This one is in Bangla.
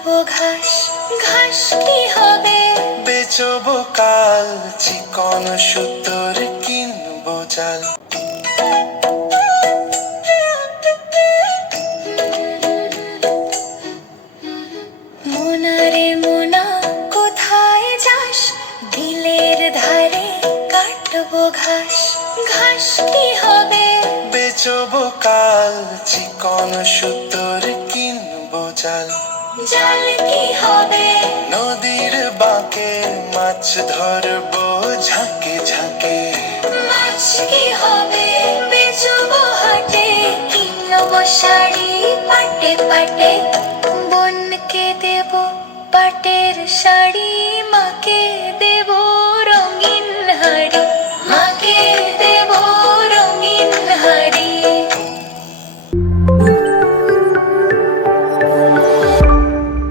কাটবো ঘাস, ঘাস কি হবে? বেচবো কাল, চিকন সুতোর কিনবো জাল। মোনারে মোনা কোথায় যাস? বিলের ধারে কাটবো ঘাস, ঘাস কি হবে? বেচবো কাল, চিকন সুতোর কিনবো জাল। জাল কি হবে? নদীর বাঁকে মাছ ধরবো ঝাঁকে ঝাঁকে। মাছ কি হবে? বেচবো হাটে, কিনবো শাড়ি পাটে পাটে। বোনকে দেবো পাটের শাড়ি, মাকে দেবো